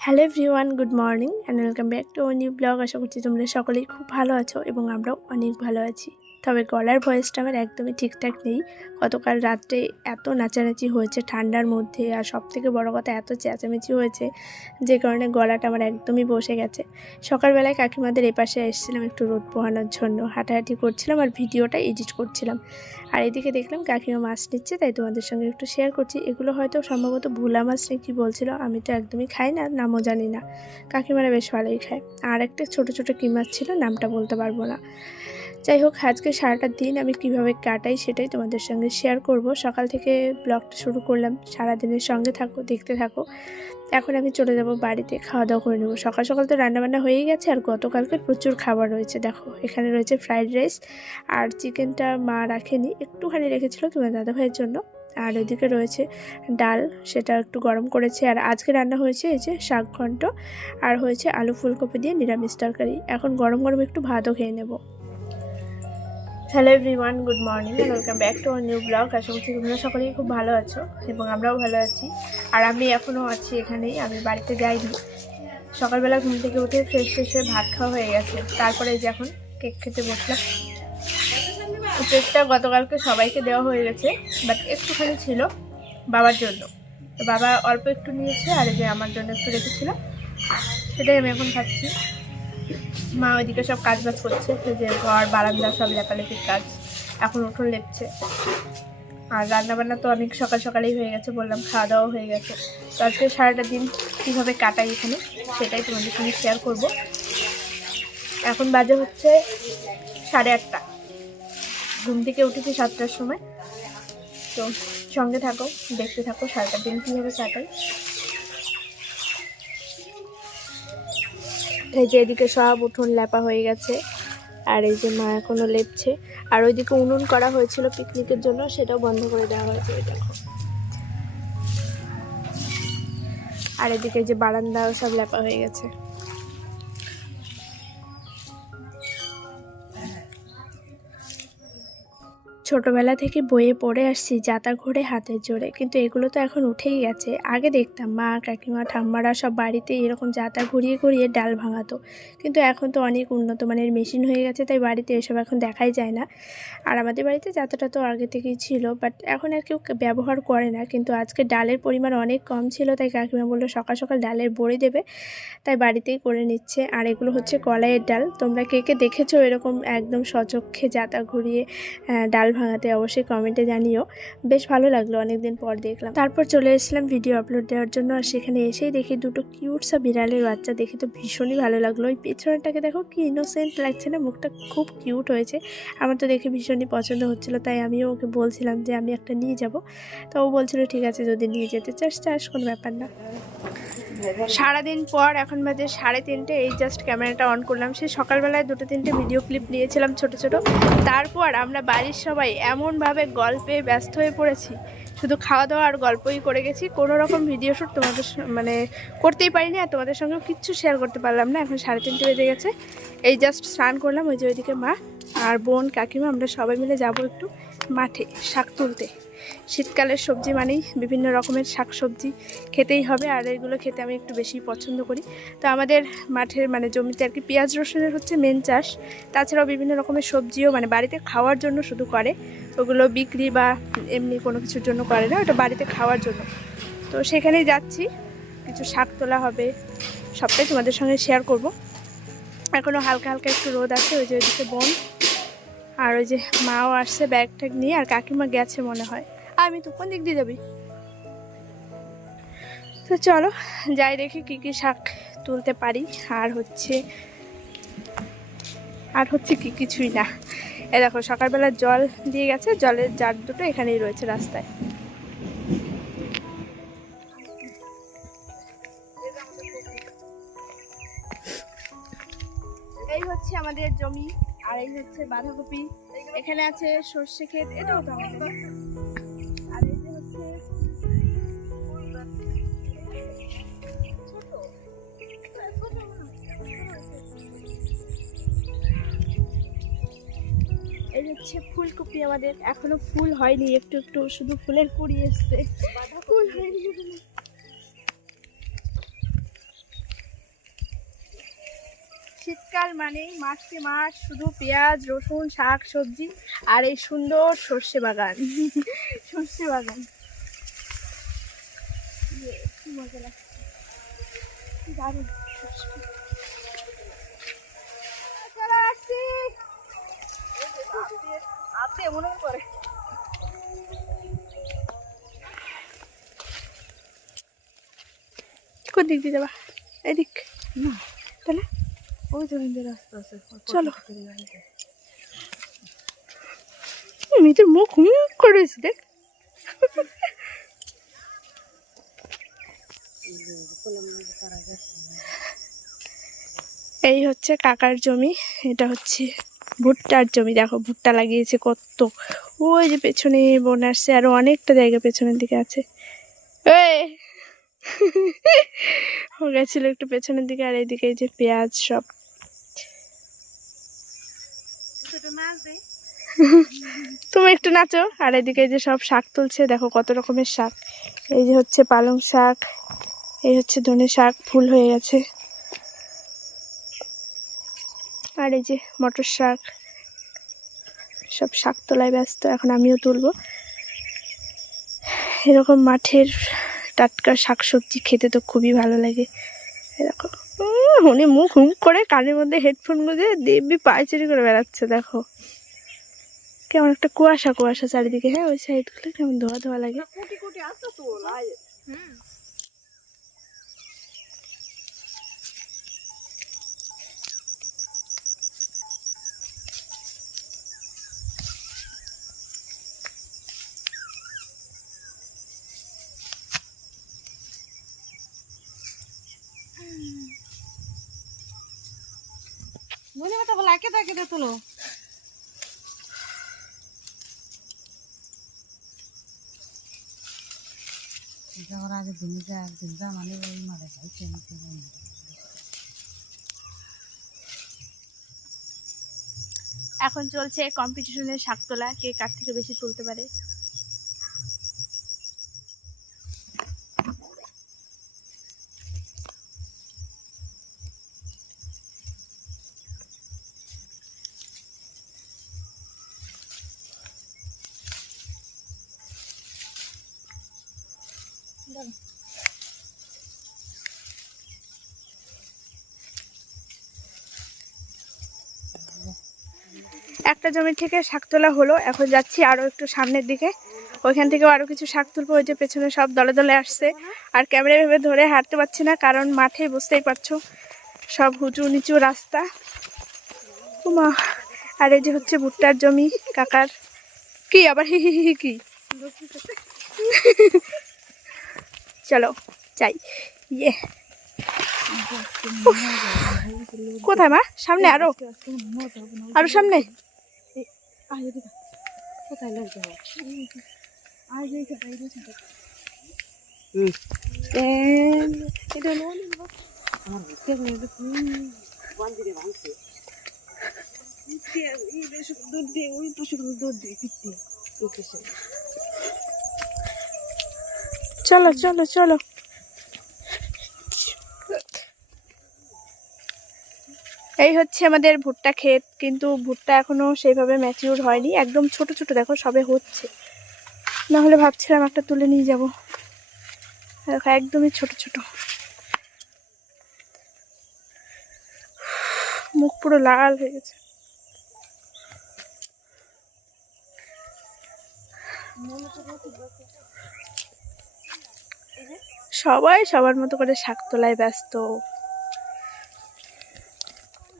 Hello everyone, good morning and welcome back to new blog আশা করছি তোমরা সকলেই খুব ভালো আছো এবং আমরাও অনেক ভালো আছি। তবে গলার ভয়েসটা আমার একদমই ঠিকঠাক নেই। গতকাল রাত্রে এত নাচানাচি হয়েছে ঠান্ডার মধ্যে আর সব থেকে বড়ো কথা এত চেঁচামেচি হয়েছে যে কারণে গলাটা আমার একদমই বসে গেছে। সকালবেলায় কাকিমাদের এপাশে এসেছিলাম একটু রোদ পোহানোর জন্য। হাঁটাহাঁটি করছিলাম আর ভিডিওটা এডিট করছিলাম। আর এদিকে দেখলাম কাকিমা মাছ নিচ্ছে, তাই তোমাদের সঙ্গে একটু শেয়ার করছি। এগুলো হয়তো সম্ভবত ভোলা মাছ নিয়ে কী বলছিল, আমি তো একদমই খাই না, নামও জানি না। কাকিমারা বেশ ভালোই খায়। আর একটা ছোটো ছোটো কী মাছ ছিল, নামটা বলতে পারব না। যাই হোক, আজকে সারাটা দিন আমি কীভাবে কাটাই সেটাই তোমাদের সঙ্গে শেয়ার করব। সকাল থেকে ব্লগটা শুরু করলাম। সারা দিনের সঙ্গে থাকো, দেখতে থাকো। এখন আমি চলে যাব বাড়িতে খাওয়া দাওয়া করে নেব। সকাল সকাল তো রান্নাবান্না হয়েই গেছে আর গতকালকে প্রচুর খাবার রয়েছে, দেখো। এখানে রয়েছে ফ্রাইড রাইস আর চিকেনটা মা রাখেনি, একটুখানি রেখেছিল তোমার দাদা ভাইয়ের জন্য। আর ওইদিকে রয়েছে ডাল, সেটা একটু গরম করেছে। আর আজকে রান্না হয়েছে এই যে শাক ঘন্ট আর হয়েছে আলু ফুলকপি দিয়ে নিরামিষ তরকারি। এখন গরম গরম একটু ভাতও খেয়ে নেব। Hello everyone good morning and welcome back to our new blog আশা করছি তোমরা সকলেই খুব ভালো আছো এবং আমরাও ভালো আছি। আর আমি এখনও আছি এখানেই, আমি বাড়িতে যাইনি। সকালবেলা ঘুম থেকে উঠে ফ্রেশ ফ্রেশ হয়ে ভাত খাওয়া হয়ে গেছে। তারপরে যে এখন কেক খেতে বসলাম। কেকটা গতকালকে সবাইকে দেওয়া হয়ে গেছে বাট একটুখানি ছিল বাবার জন্য। বাবা অল্প একটু নিয়েছে আর যে আমার জন্য একটু রেখেছিল। সেটাই আমি এখন খাচ্ছি। মা ওইদিকে সব কাজ বাজ করছে যে ঘর, বারান্দা, সব লেপালেপির কাজ। এখন উঠোন লেপছে। আর রান্নাবান্না তো অনেক সকাল সকালেই হয়ে গেছে, বললাম খাওয়া দাওয়া হয়ে গেছে। তো আজকে সারাটা দিন কীভাবে কাটাই এখানে, সেটাই তোমাদের সঙ্গে শেয়ার করব। এখন বাজে হচ্ছে সাড়ে আটটা। ঘুম থেকে উঠেছি সাতটার সময়। তো সঙ্গে থাকো, দেখতে থাকো সারাটা দিন কীভাবে কাটাই। এই যে এদিকে সব উঠোন লেপা হয়ে গেছে, আর এই যে মা এখনও লেপছে। আর ওইদিকে উনুন করা হয়েছিল পিকনিকের জন্য, সেটাও বন্ধ করে দেওয়া হয়েছে দেখো। আর এদিকে যে বারান্দাও সব লেপা হয়ে গেছে। ছোটবেলা থেকে বইয়ে পড়ে আসছি যাতা ঘুরে হাতের জোরে। কিন্তু এগুলো তো এখন উঠেই গেছে। আগে দেখতাম মা, কাকিমা, ঠাম্মারা সব বাড়িতে এরকম যাতা ঘুরিয়ে ঘুরিয়ে ডাল ভাঙাতো। কিন্তু এখন তো অনেক উন্নত মানের মেশিন হয়ে গেছে, তাই বাড়িতে এসব এখন দেখাই যায় না। আর আমাদের বাড়িতে যাতাটা তো আগে থেকেই ছিল বাট এখন আর কেউ ব্যবহার করে না। কিন্তু আজকে ডালের পরিমাণ অনেক কম ছিল, তাই কাকিমা বলল, সকাল সকাল ডালের বড়ি দেবে। তাই বাড়িতেই করে নিচ্ছে। আর এগুলো হচ্ছে কলাইয়ের ডাল। তোমরা কে কে দেখেছ এরকম একদম সচক্ষে যাতা ঘুরিয়ে ডাল ভাঙাতে অবশ্যই কমেন্টে জানিও। বেশ ভালো লাগল, অনেকদিন পর দেখলাম। তারপর চলে এসেছিলাম ভিডিও আপলোড দেওয়ার জন্য আর সেখানে এসেই দেখি দুটো কিউট সা বিড়ালের বাচ্চা। দেখে তো ভীষণই ভালো লাগল। ওই পেছনটাকে দেখো কি ইনোসেন্ট লাগছে না, মুখটা খুব কিউট হয়েছে। আমার তো দেখে ভীষণই পছন্দ হচ্ছিল, তাই আমিও ওকে বলছিলাম যে আমি একটা নিয়ে যাব। তো ও বলছিল, ঠিক আছে, যদি নিয়ে যেতে চাস চাস, কোনো ব্যাপার না। সারাদিন পর এখন বাজে সাড়ে তিনটে, এই জাস্ট ক্যামেরাটা অন করলাম। সে সকালবেলায় দুটো তিনটে ভিডিও ক্লিপ নিয়েছিলাম ছোট ছোট। তারপর আমরা বাড়ির সবাই এমনভাবে গল্পে ব্যস্ত হয়ে পড়েছি। শুধু খাওয়া দাওয়া আর গল্পই করে গেছি। কোনো রকম ভিডিও শ্যুট তোমাদের মানে করতেই পারিনি আর তোমাদের সঙ্গেও কিচ্ছু শেয়ার করতে পারলাম না। এখন সাড়ে তিনটে বেজে গেছে। এই জাস্ট স্নান করলাম, ওই যে ওইদিকে মা আর বোন কাকিমা, আমরা সবাই মিলে যাব একটু মাঠে শাক তুলতে। শীতকালের সবজি মানেই বিভিন্ন রকমের শাক সবজি খেতেই হবে, আর এগুলো খেতে আমি একটু বেশি পছন্দ করি। তো আমাদের মাঠের মানে জমিতে আর কি পেঁয়াজ রসুনের হচ্ছে মেন চাষ। তাছাড়াও বিভিন্ন রকমের সবজিও মানে বাড়িতে খাওয়ার জন্য শুধু করে, ওগুলো বিক্রি বা এমনি কোনো কিছুর জন্য করে না, ওটা বাড়িতে খাওয়ার জন্য। তো সেখানেই যাচ্ছি, কিছু শাক তোলা হবে, সবটাই তোমাদের সঙ্গে শেয়ার করব। এখনও হালকা হালকা একটু রোদ আছে, ওই যে ওইদিকে বোন, আর ওই যে মাও আসছে ব্যাগ ট্যাগ নিয়ে, আর কাকিমা গেছে মনে হয়। আমি তো কোন দিক দিয়ে যাবি? তো চলো, যাই দেখি কি কি শাক তুলতে পারি। আর হচ্ছে আর হচ্ছে কি কিছুই না। এ দেখো, সকালবেলা জল দিয়ে গেছে, জলের জার দুটো এখানেই রয়েছে রাস্তায়। এই হচ্ছে আমাদের জমি, আর এই হচ্ছে বাঁধাকপি। এখানে আছে সর্ষে ক্ষেত, এটাও তো হচ্ছে ফুলকপি আমাদের। এখনও ফুল হয়নি একটু একটু শুধু ফুলের কুড়ি এসছে। ফুল হয়নি। শীতকাল মানেই মাঠকে মাঠ শুধু পেঁয়াজ রসুন শাক সবজি আর এই সুন্দর সর্ষে বাগান। সর্ষে বাগান। ইয়ে, দারুণ আপনি মনে করে। কোন দিক দিয়ে যাবা? এদিক। না। তাহলে? ওই জমিন রাস্তা আছে চলো। মেয়েদের মুখ হুম করেছে দেখ। এই হচ্ছে কাকার জমি এটা হচ্ছে ভুট্টার জমি দেখো ভুট্টা লাগিয়েছে কত। ওই যে পেছনে বোন আসছে আরও অনেকটা জায়গা পেছনের দিকে আছে। ও গেছিল একটু পেছনের দিকে আর এইদিকে এই যে পেঁয়াজ সব। তুমি একটু নাচো আর এদিকে যে সব শাক তুলছে দেখো কত রকমের শাক। এই যে হচ্ছে পালং শাক এই হচ্ছে ধনে শাক ফুল হয়ে গেছে। আর এই যে মটর শাক সব শাক তোলায় ব্যস্ত এখন আমিও তুলবো। এরকম মাঠের টাটকা শাক সবজি খেতে তো খুবই ভালো লাগে। এরকম উনি মুখ হুম করে কানের মধ্যে হেডফোন গুঁজে দিব্যি পায়চারি করে বেড়াচ্ছে দেখো। কেমন একটা কুয়াশা কুয়াশা চারিদিকে হ্যাঁ ওই সাইডগুলো কেমন ধোয়া ধোয়া লাগে। কোটি কোটি আছে তো লাই মনে হতো বলে তো একে তোলো। যাওয়ার আগে দিনে যা একদিন যা মানে ওই মারে ভাই কেমন কেমন এখন চলছে কম্পিটিশনের শাক তোলা কে কার থেকে বেশি তুলতে পারে? একটা জমি থেকে শাক তোলা হলো। এখন যাচ্ছি আরও একটু সামনের দিকে। ওইখান থেকেও আরও কিছু শাক তুলবো। ওই যে পেছনে সব দলে দলে আসছে। আর ক্যামেরা ভেবে ধরে হাঁটতে পারছি না, কারণ মাঠে বুঝতেই পারছ, সব উঁচু নিচু রাস্তা। আর এই যে হচ্ছে ভুট্টার জমি, কাকার। কি আবার? হি হি হি, কি? চলো যাই ইয়ে কোথায় মা সামনে আরও আরও সামনে দুধ দিয়ে ওই পাশে দুধ দিয়ে পাশে চলো চলো চলো। এই হচ্ছে আমাদের ভুট্টা ক্ষেত, কিন্তু ভুট্টা এখনও সেইভাবে ম্যাচিউর হয়নি। একদম ছোট ছোট, দেখো, সবে হচ্ছে। না হলে ভাবছিলাম একটা তুলে নিয়ে যাব। দেখো, একদমই ছোট ছোট। মুখ পুরো লাল হয়ে গেছে। সবাই সবার মতো করে শাক তোলায় ব্যস্ত।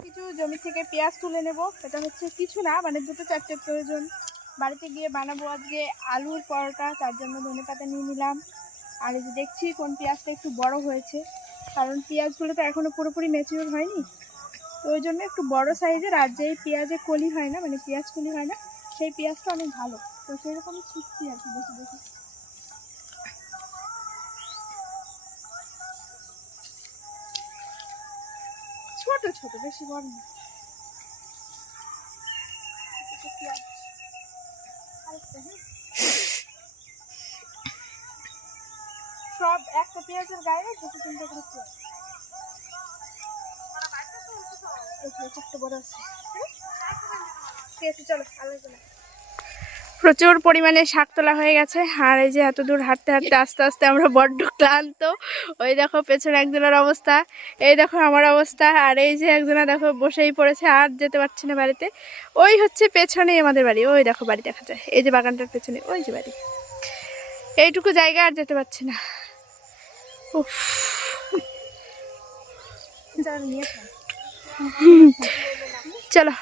কিছু জমি থেকে পেঁয়াজ তুলে নেব। এটা হচ্ছে কিছু না মানে দুটো চারটে প্রয়োজন। বাড়িতে গিয়ে বানাবো আজকে আলুর পরোটা, তার জন্য ধনে পাতা নিয়ে নিলাম। আর এই যে দেখছি কোন পেঁয়াজটা একটু বড় হয়েছে, কারণ পেঁয়াজগুলো তো এখনও পুরোপুরি ম্যাচিওর হয়নি। তো ওই জন্য একটু বড় সাইজের, আর যেই পেঁয়াজে কলি হয় না মানে পেঁয়াজ কলি হয় না, সেই পেঁয়াজটা অনেক ভালো। তো সেরকমই শিখছি আর কি বেশি বেশি ছোট ছোট বেশি বড় না। সব একটা পেঁয়াজের গায়ে দুটো তিনটে করে পেঁয়াজ। প্রচুর পরিমাণে শাক তোলা হয়ে গেছে। আর এই যে এত দূর হাঁটতে হাঁটতে আস্তে আস্তে আমরা বড্ড ক্লান্ত। ওই দেখো পেছনে একজনের অবস্থা এই দেখো আমার অবস্থা আর এই যে একজনা দেখো বসেই পড়েছে আর যেতে পারছি না বাড়িতে। ওই হচ্ছে পেছনে আমাদের বাড়ি ওই দেখো বাড়ি দেখা যায়। এই যে বাগানটার পেছনে ওই যে বাড়ি। এইটুকু জায়গা আর যেতে পারছি না। উফ। চলো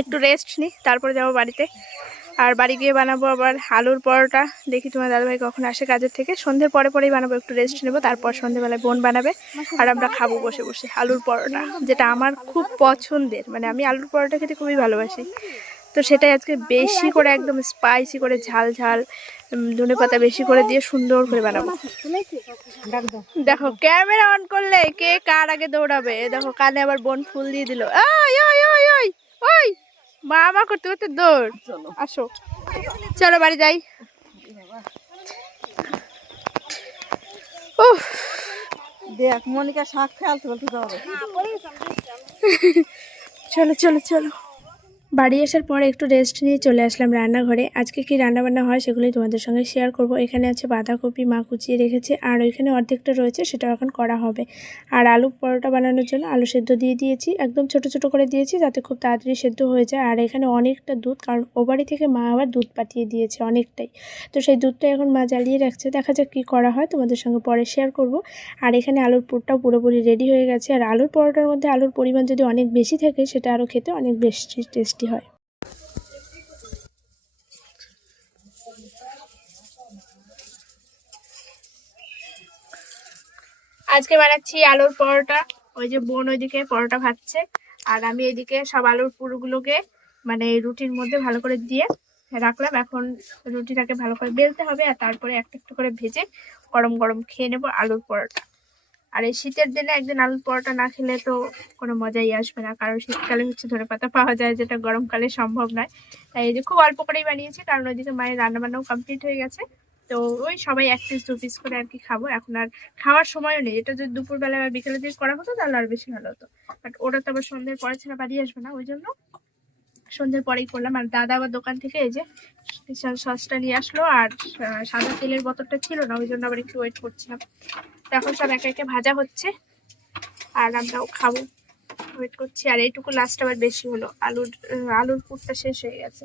একটু রেস্ট নিই তারপরে যাব বাড়িতে। আর বাড়ি গিয়ে বানাবো আবার আলুর পরোটা। দেখি তোমার দাদাভাই কখন আসে কাজের থেকে। সন্ধ্যের পরে পরেই বানাবো, একটু রেস্ট নেব, তারপর সন্ধ্যেবেলায় বোন বানাবে। আর আমরা খাব বসে বসে আলুর পরোটা, যেটা আমার খুব পছন্দের। মানে আমি আলুর পরোটা খেতে খুবই ভালোবাসি। তো সেটাই আজকে বেশি করে একদম স্পাইসি করে ঝাল ঝাল ধনে পাতা বেশি করে দিয়ে সুন্দর করে বানাবো। দেখো ক্যামেরা অন করলে কে কার আগে দৌড়াবে? দেখো, কানে আবার বোন ফুল দিয়ে দিল। ওই ওই ওই ওই! মা করতে করতে দৌড়। আসো। চলো বাড়ি যাই। দেখ মনিকা শাক খেয়াল বলতে যাবে। চলো চলো চলো। বাড়ি আসার পর একটু রেস্ট নিয়ে চলে আসলাম রান্নাঘরে। আজকে কি রান্না বান্না হয় সেগুলি তোমাদের সঙ্গে শেয়ার করব। এখানে আছে বাঁধাকপি, মা কুচিয়ে রেখেছে, আর ওইখানে অর্ধেকটা রয়েছে সেটা এখন করা হবে। আর আলু পরোটা বানানোর জন্য আলু সেদ্ধ দিয়ে দিয়েছি। একদম ছোট ছোট করে দিয়েছি যাতে খুব তাড়াতাড়ি সেদ্ধ হয়ে যায়। আর এখানে অনেকটা দুধ, কারণ ও বাড়ি থেকে মা আবার দুধ পাঠিয়ে দিয়েছে অনেকটাই। তো সেই দুধটা এখন মা জ্বালিয়ে রাখছে। দেখা যাক কী করা হয়, তোমাদের সঙ্গে পরে শেয়ার করব। আর এখানে আলুর পুরটাও পুরোপুরি রেডি হয়ে গেছে। আর আলুর পরোটার মধ্যে আলুর পরিমাণ যদি অনেক বেশি থাকে, সেটা আরও খেতে অনেক বেশি টেস্টি হয়। আজকে বানাচ্ছি আলুর পরোটা। ওই যে বোন ওইদিকে পরোটা ভাজছে। আর আমি এদিকে সব আলুর পুরগুলোকে মানে রুটির মধ্যে ভালো করে দিয়ে রাখলাম। এখন রুটিটাকে ভালো করে বেলতে হবে আর তারপরে একটা একটু করে ভেজে গরম গরম খেয়ে নেব আলুর পরোটা। আর এই শীতের দিনে একদিন আলুর পরোটা না খেলে তো কোনো মজাই আসবে না। কারণ শীতকালে হচ্ছে ধরে পাতা পাওয়া যায়, যেটা গরমকালে সম্ভব নয়। তাই এই যে খুব অল্প করেই বানিয়েছি, কারণ ওই ওইদিকে মায়ের রান্না বান্নাও কমপ্লিট হয়ে গেছে। তো ওই সবাই এক পিস দু পিস করে আর কি খাব। এখন আর খাওয়ার সময়ও নেই। এটা যদি দুপুরবেলা বা বিকেলের দিকে করা হতো, তাহলে আর বেশি ভালো হতো। বাট ওটা তো আবার সন্ধ্যের পরে ছাড়া বাড়ি আসবে না, ওই জন্য সন্ধ্যের পরেই করলাম। আর দাদা আবার দোকান থেকে এই যে সসটা নিয়ে আসলো, আর সাদা তেলের বোতলটা ছিল না, ওই জন্য আবার একটু ওয়েট করছিলাম। এখন সব একে একে ভাজা হচ্ছে। আর আমরাও খাব। ওয়েট করছি। আর এইটুকু লাস্ট আবার বেশি হলো। আলুর আলুর পুরটা শেষ হয়ে গেছে।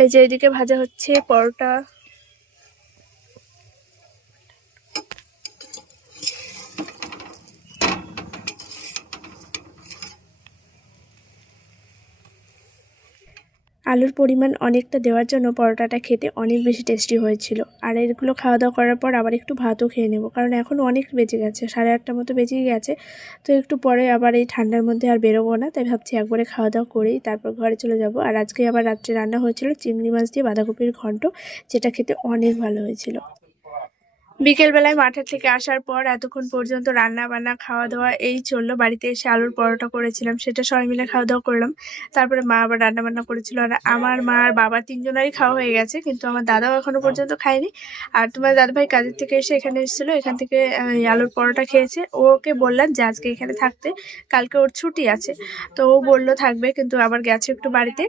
এই যে এদিকে ভাজা হচ্ছে পরোটা। আলুর পরিমাণ অনেকটা দেওয়ার জন্য পরোটাটা খেতে অনেক বেশি টেস্টি হয়েছিল। আর এগুলো খাওয়া দাওয়া করার পর আবার একটু ভাতও খেয়ে নেব, কারণ এখন অনেক বেজে গেছে, সাড়ে আটটা মতো বেজেই গেছে। তো একটু পরে আবার এই ঠান্ডার মধ্যে আর বেরোবো না, তাই ভাবছি একবারে খাওয়া দাওয়া করেই তারপর ঘরে চলে যাব। আর আজকে আবার রাত্রে রান্না হয়েছিল চিংড়ি মাছ দিয়ে বাঁধাকপির ঘন্ট, যেটা খেতে অনেক ভালো হয়েছিল। বিকেলবেলায় মাঠের থেকে আসার পর এতক্ষণ পর্যন্ত রান্না বান্না খাওয়া দাওয়া এই চলল। বাড়িতে এসে আলুর পরোটা করেছিলাম সেটা সবাই মিলে খাওয়া দাওয়া করলাম। তারপরে মা আবার রান্না বান্না করেছিল। আর আমার মা আর বাবা তিনজনেরই খাওয়া হয়ে গেছে কিন্তু আমার দাদাও এখনও পর্যন্ত খায়নি। আর তোমার দাদাভাই কাজের থেকে এসে এখানে এসেছিল এখান থেকে আলুর পরোটা খেয়েছে। ওকে বললাম যে আজকে এখানে থাকতে কালকে ওর ছুটি আছে। তো ও বলল থাকবে। কিন্তু আবার গেছে একটু বাড়িতে।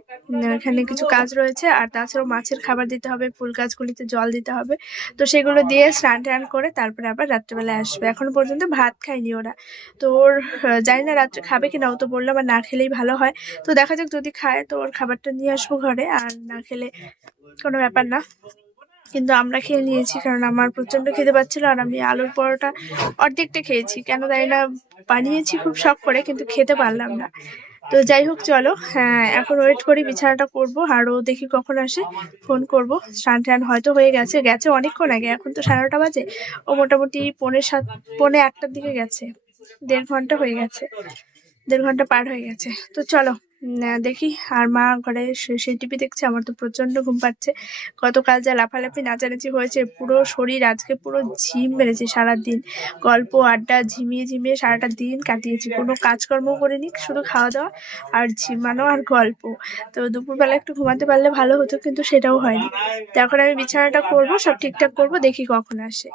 এখানে কিছু কাজ রয়েছে। আর তাছাড়াও মাছের খাবার দিতে হবে ফুল গাছগুলিতে জল দিতে হবে। তো সেগুলো দিয়ে স্নান টান করে তারপরে আবার রাত্রেবেলায় আসবে। এখনও পর্যন্ত ভাত খায়নি ওরা। তো ওর জানি না রাত্রে খাবে কিনা, ও তো বলল আর না খেলেই ভালো হয়। তো দেখা যাক যদি খায়, তো ওর খাবারটা নিয়ে আসব ঘরে। আর না খেলে কোনো ব্যাপার না। কিন্তু আমরা খেয়ে নিয়েছি, কারণ আমার প্রচণ্ড খেতে পাচ্ছিল আর আমি আলুর পরোটা অর্ধেকটা খেয়েছি। কেন জানি না, বানিয়েছি খুব শখ করে, কিন্তু খেতে পারলাম না। তো যাই হোক, চলো। হ্যাঁ এখন ওয়েট করি, বিছানাটা করব আরও দেখি কখন আসে ফোন করব। স্নান টান হয়তো হয়ে গেছে গেছে অনেকক্ষণ আগে, এখন তো সাড়ে নটা বাজে। ও মোটামুটি পৌনে সাত, পৌনে আটটার দিকে গেছে। দেড় ঘণ্টা হয়ে গেছে। দেড় ঘণ্টা পার হয়ে গেছে। তো চলো। দেখি। আর মা ঘরে সেই টিভি দেখছে, আমার তো প্রচণ্ড ঘুম পাচ্ছে। গতকাল যা লাফালাফি নাচানাচি হয়েছে, পুরো শরীর আজকে পুরো ঝিম মেরেছে সারাদিন। গল্প, আড্ডা, ঝিমিয়ে ঝিমিয়ে সারাটা দিন কাটিয়েছি। কোনো কাজকর্ম করিনি, শুধু খাওয়া দাওয়া আর ঝিমানো আর গল্প। তো দুপুরবেলা একটু ঘুমাতে পারলে ভালো হতো, কিন্তু সেটাও হয়নি। তো এখন আমি বিছানাটা করব, সব ঠিকঠাক করব, দেখি কখন আসে।